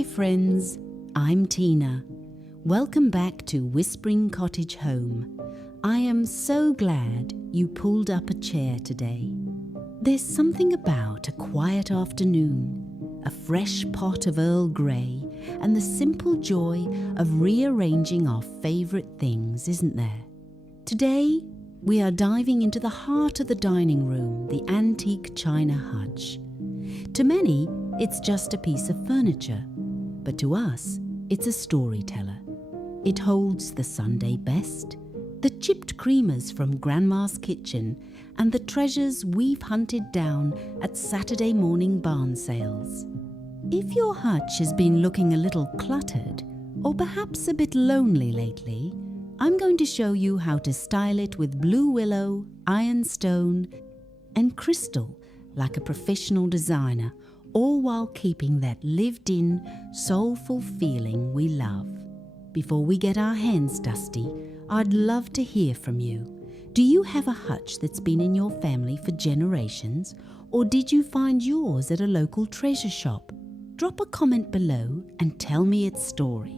Hi friends, I'm Tina. Welcome back to Whispering Cottage Home. I am so glad you pulled up a chair today. There's something about a quiet afternoon, a fresh pot of Earl Grey, and the simple joy of rearranging our favourite things, isn't there? Today, we are diving into the heart of the dining room, the antique china hutch. To many, it's just a piece of furniture, but to us, it's a storyteller. It holds the Sunday best, the chipped creamers from Grandma's kitchen, and the treasures we've hunted down at Saturday morning barn sales. If your hutch has been looking a little cluttered, or perhaps a bit lonely lately, I'm going to show you how to style it with blue willow, ironstone, and crystal like a professional designer, all while keeping that lived-in, soulful feeling we love. Before we get our hands dusty, I'd love to hear from you. Do you have a hutch that's been in your family for generations, or did you find yours at a local treasure shop? Drop a comment below and tell me its story.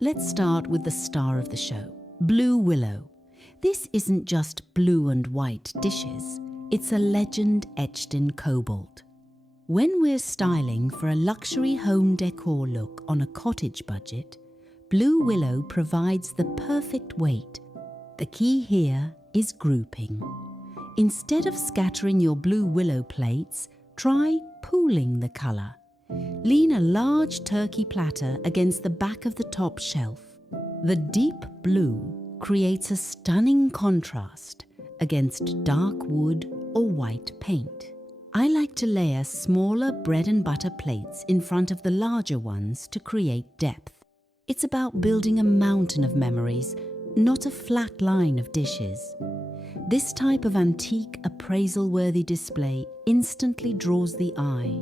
Let's start with the star of the show, Blue Willow. This isn't just blue and white dishes, it's a legend etched in cobalt. When we're styling for a luxury home decor look on a cottage budget, Blue Willow provides the perfect weight. The key here is grouping. Instead of scattering your Blue Willow plates, try pooling the colour. Lean a large turkey platter against the back of the top shelf. The deep blue creates a stunning contrast against dark wood or white paint. I like to layer smaller bread and butter plates in front of the larger ones to create depth. It's about building a mountain of memories, not a flat line of dishes. This type of antique, appraisal-worthy display instantly draws the eye.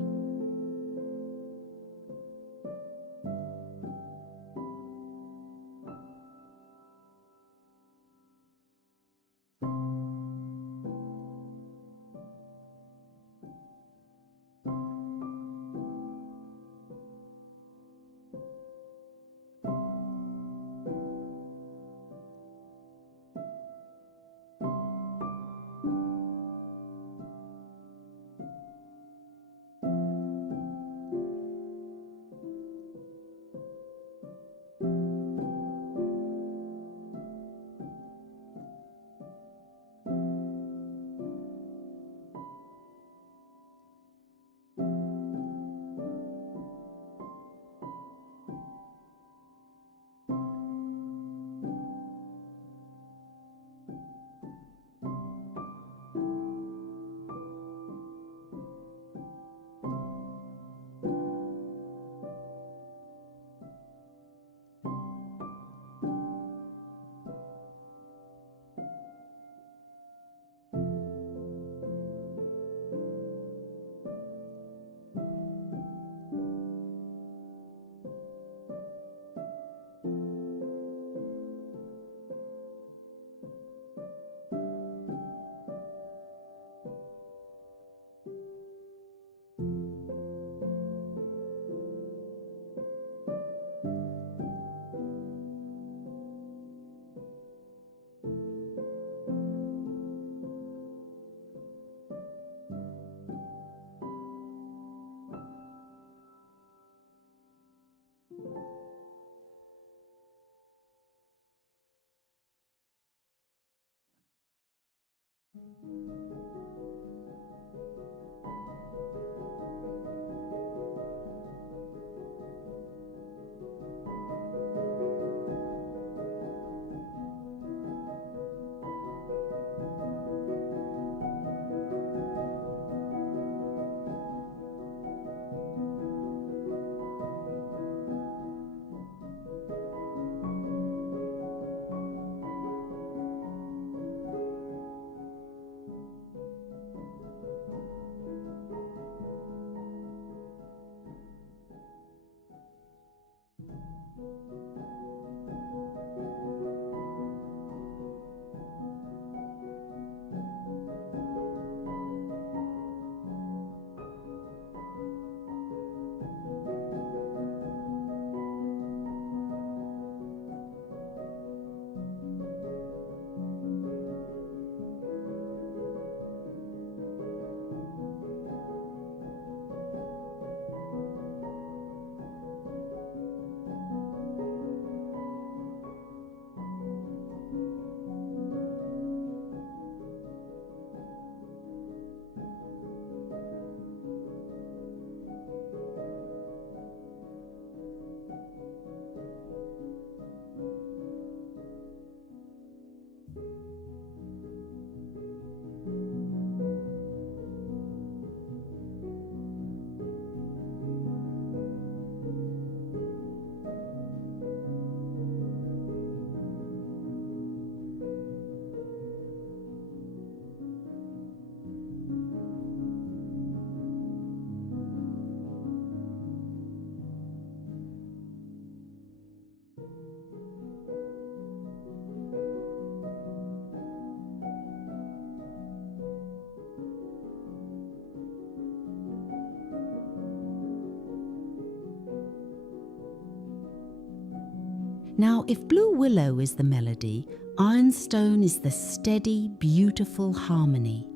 Now, if Blue Willow is the melody, Ironstone is the steady, beautiful harmony.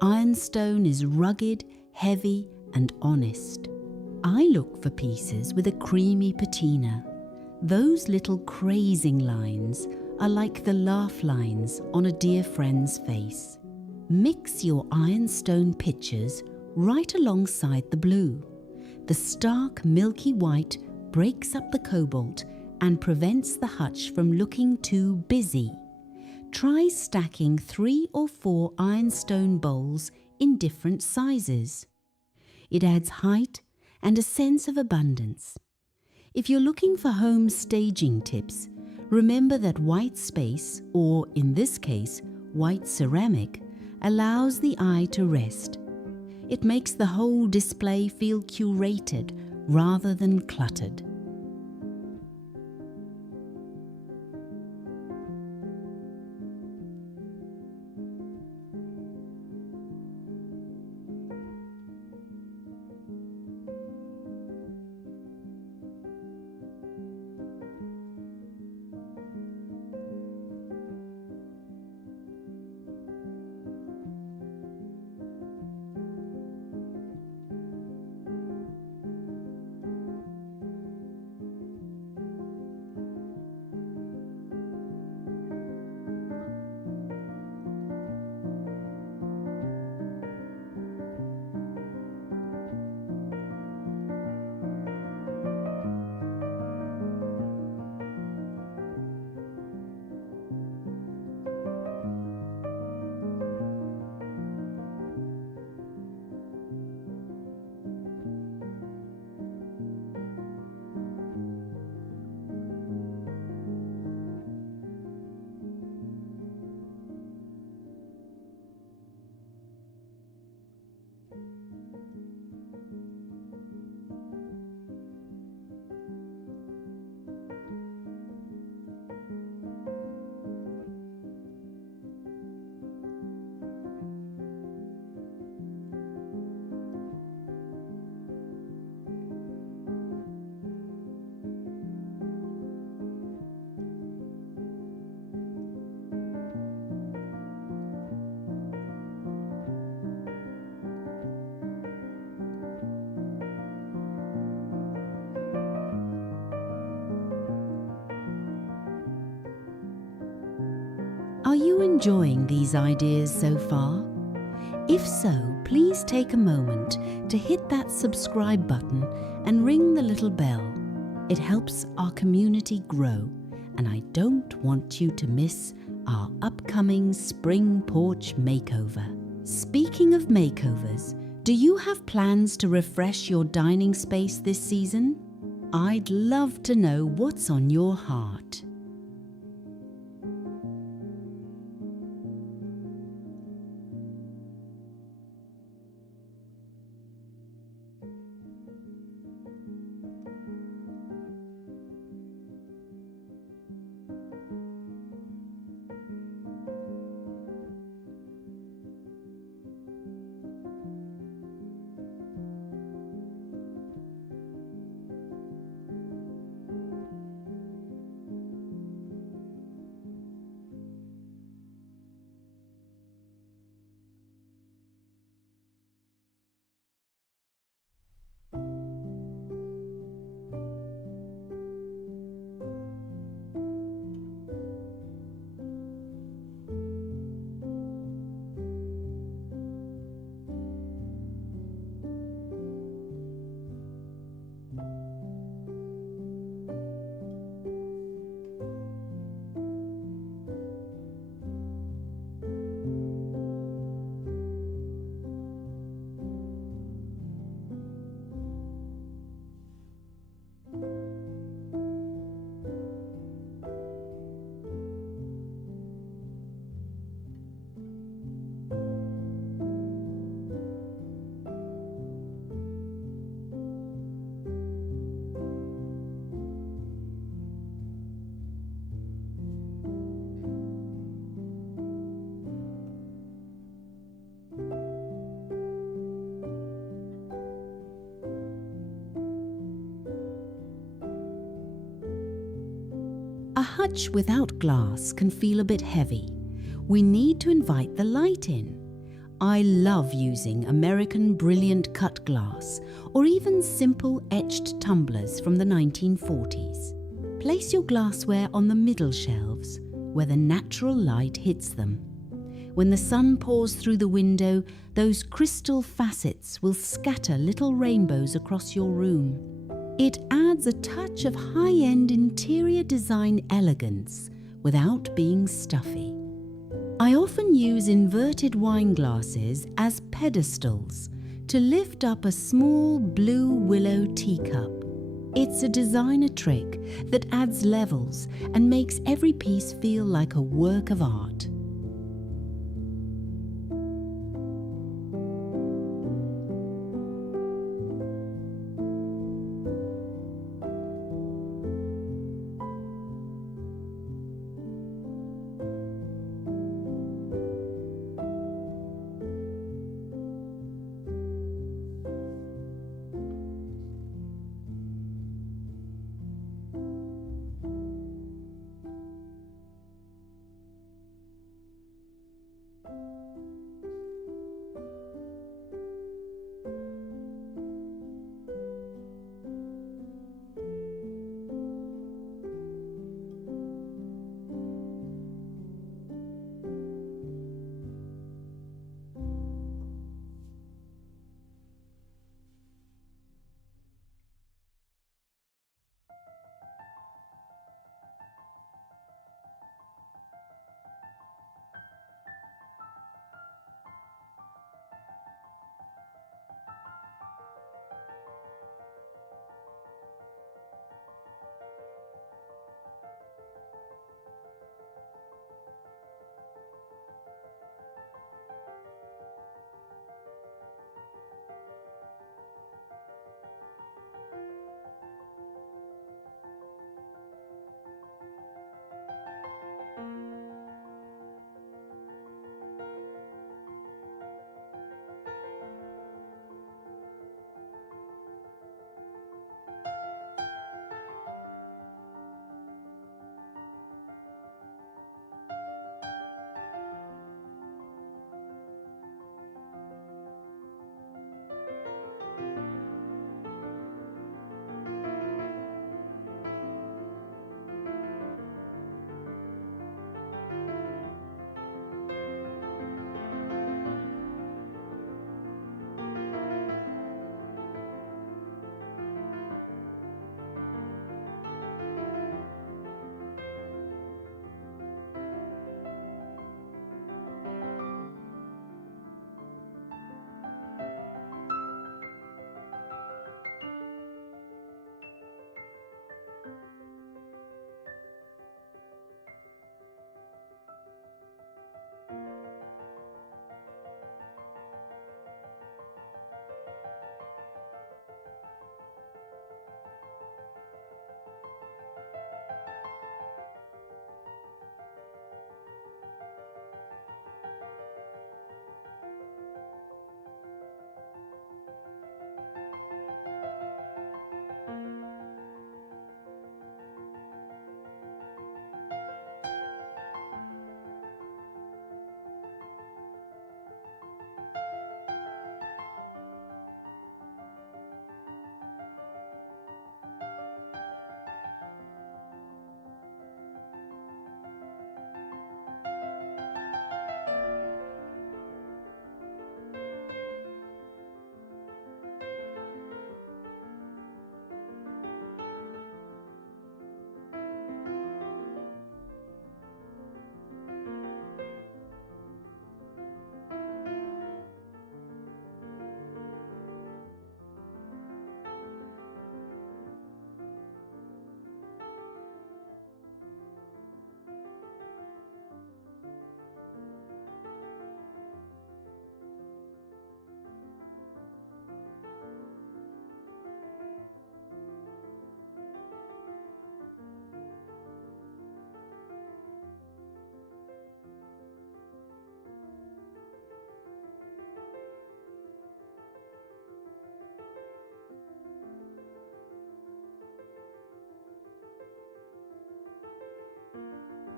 Ironstone is rugged, heavy, and honest. I look for pieces with a creamy patina. Those little crazing lines are like the laugh lines on a dear friend's face. Mix your ironstone pictures right alongside the blue. The stark milky white breaks up the cobalt and prevents the hutch from looking too busy. Try stacking 3 or 4 ironstone bowls in different sizes. It adds height and a sense of abundance. If you're looking for home staging tips, remember that white space, or in this case, white ceramic, allows the eye to rest. It makes the whole display feel curated rather than cluttered. Are you enjoying these ideas so far? If so, please take a moment to hit that subscribe button and ring the little bell. It helps our community grow, and I don't want you to miss our upcoming spring porch makeover. Speaking of makeovers, do you have plans to refresh your dining space this season? I'd love to know what's on your heart. A hutch without glass can feel a bit heavy. We need to invite the light in. I love using American brilliant cut glass or even simple etched tumblers from the 1940s. Place your glassware on the middle shelves where the natural light hits them. When the sun pours through the window, those crystal facets will scatter little rainbows across your room. It adds a touch of high-end interior design elegance without being stuffy. I often use inverted wine glasses as pedestals to lift up a small Blue Willow teacup. It's a designer trick that adds levels and makes every piece feel like a work of art.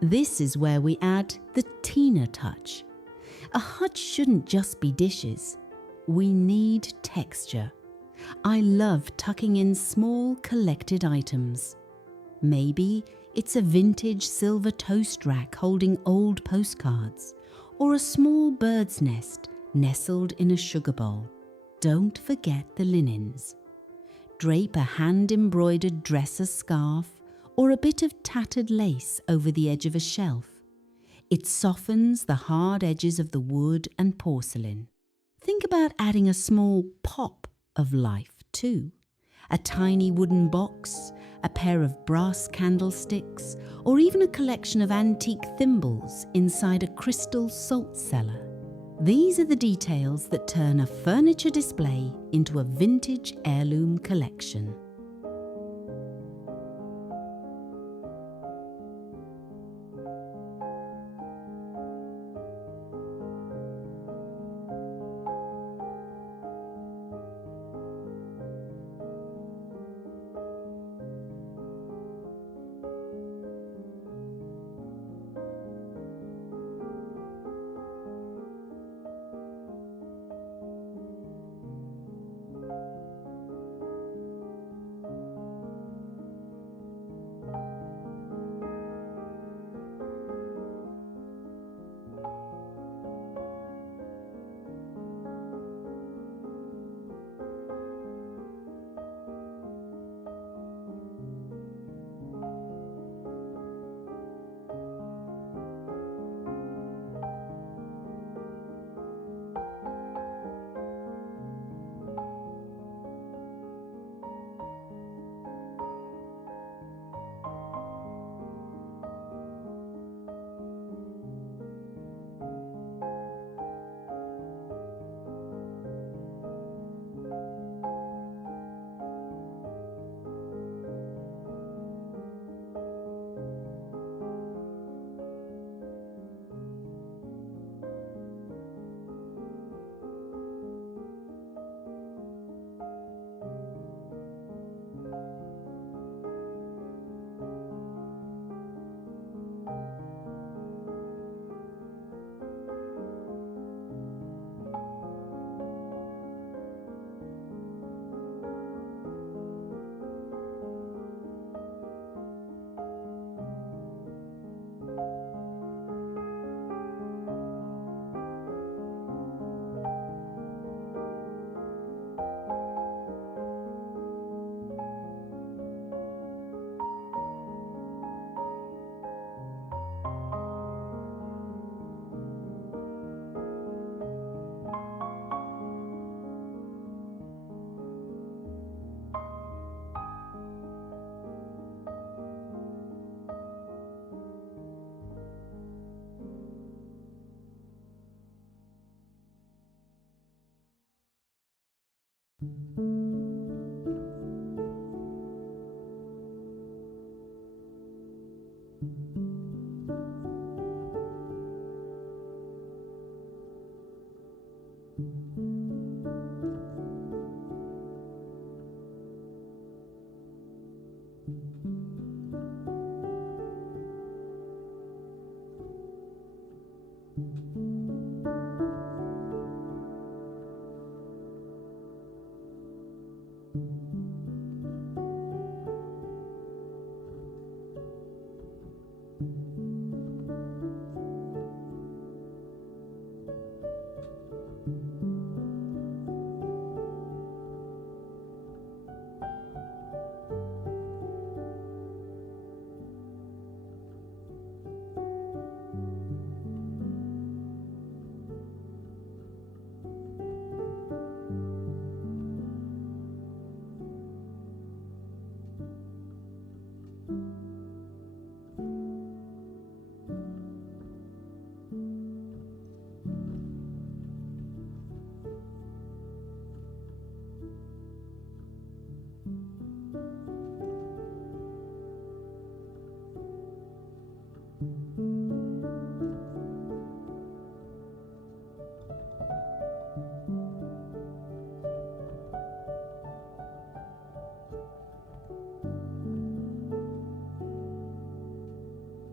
This is where we add the Tina touch. A hutch shouldn't just be dishes. We need texture. I love tucking in small collected items. Maybe it's a vintage silver toast rack holding old postcards, or a small bird's nest nestled in a sugar bowl. Don't forget the linens. Drape a hand-embroidered dresser scarf or a bit of tattered lace over the edge of a shelf. It softens the hard edges of the wood and porcelain. Think about adding a small pop of life too. A tiny wooden box, a pair of brass candlesticks, or even a collection of antique thimbles inside a crystal salt cellar. These are the details that turn a furniture display into a vintage heirloom collection.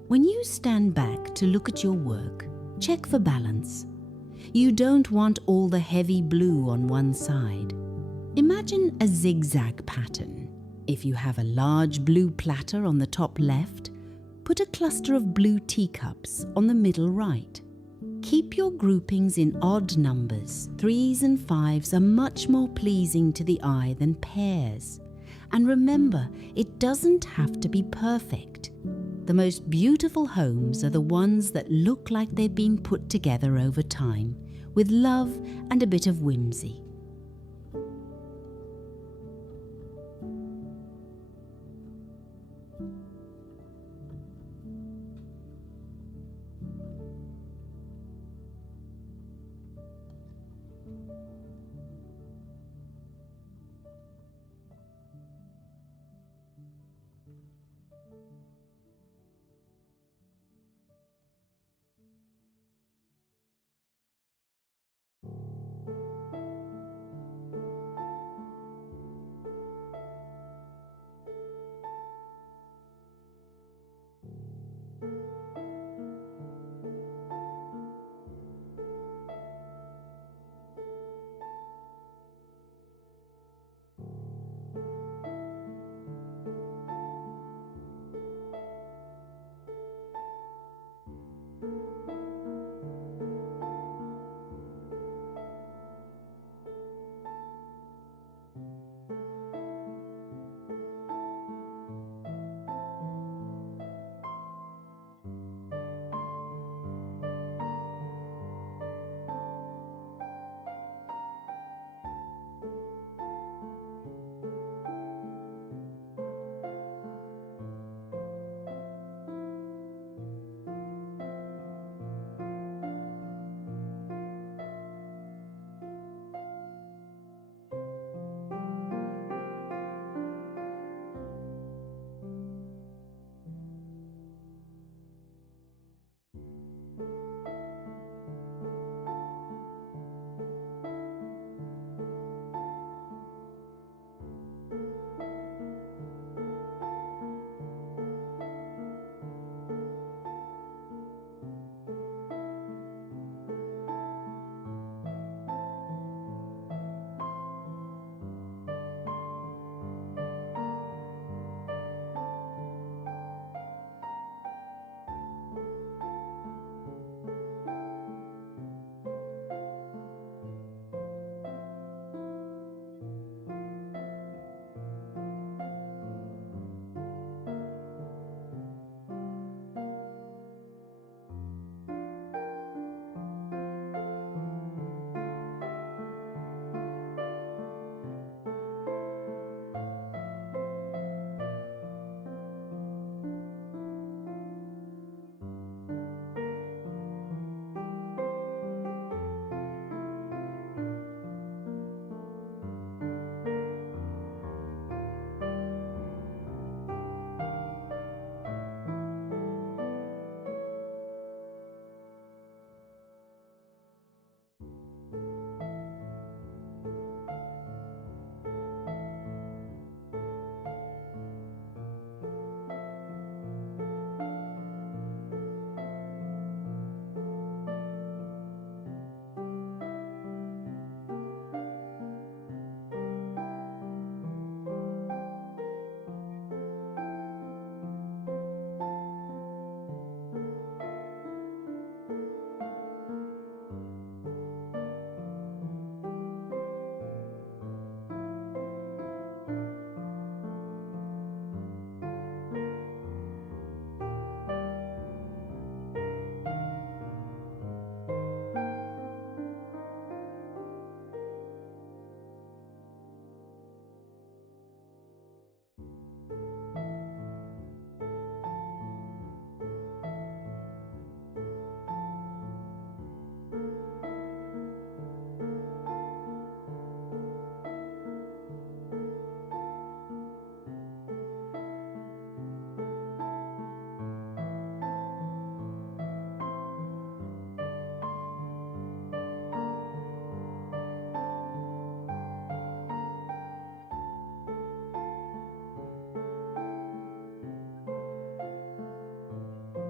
When you stand back to look at your work, check for balance. You don't want all the heavy blue on one side. Imagine a zigzag pattern. If you have a large blue platter on the top left, put a cluster of blue teacups on the middle right. Keep your groupings in odd numbers. 3s and 5s are much more pleasing to the eye than pairs. And remember, it doesn't have to be perfect. The most beautiful homes are the ones that look like they've been put together over time, with love and a bit of whimsy.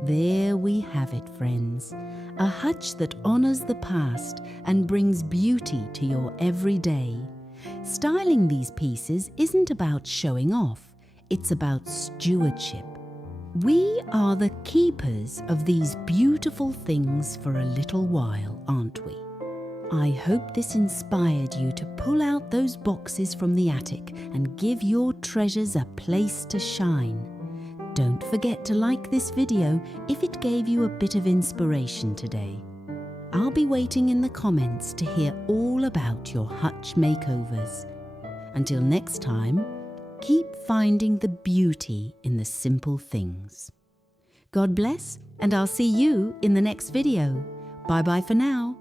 There we have it, friends. A hutch that honors the past and brings beauty to your everyday. Styling these pieces isn't about showing off, it's about stewardship. We are the keepers of these beautiful things for a little while, aren't we? I hope this inspired you to pull out those boxes from the attic and give your treasures a place to shine. Don't forget to like this video if it gave you a bit of inspiration today. I'll be waiting in the comments to hear all about your hutch makeovers. Until next time, keep finding the beauty in the simple things. God bless, and I'll see you in the next video. Bye bye for now.